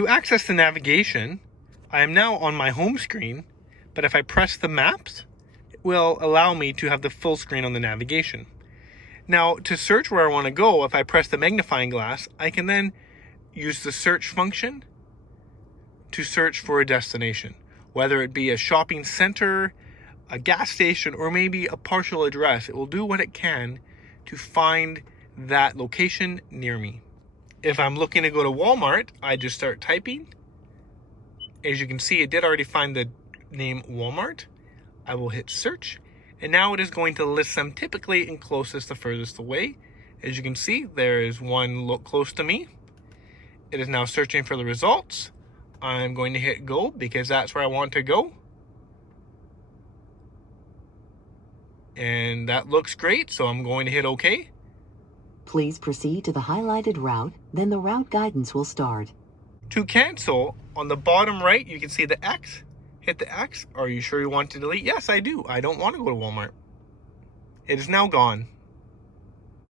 To access the navigation, I am now on my home screen, but if I press the maps, it will allow me to have the full screen on the navigation. Now, to search where I want to go, if I press the magnifying glass, I can then use the search function to search for a destination, whether it be a shopping center, a gas station, or maybe a partial address. It will do what it can to find that location near me. If I'm looking to go to Walmart, I just start typing. As you can see, it did already find the name Walmart. I will hit search, and now it is going to list them typically in closest to furthest away. As you can see, there is one close to me. It is now searching for the results. I'm going to hit go because that's where I want to go. And that looks great, so I'm going to hit OK. Please proceed to the highlighted route, then the route guidance will start. To cancel, on the bottom right, you can see the X. Hit the X. Are you sure you want to delete? Yes, I do. I don't want to go to Walmart. It is now gone.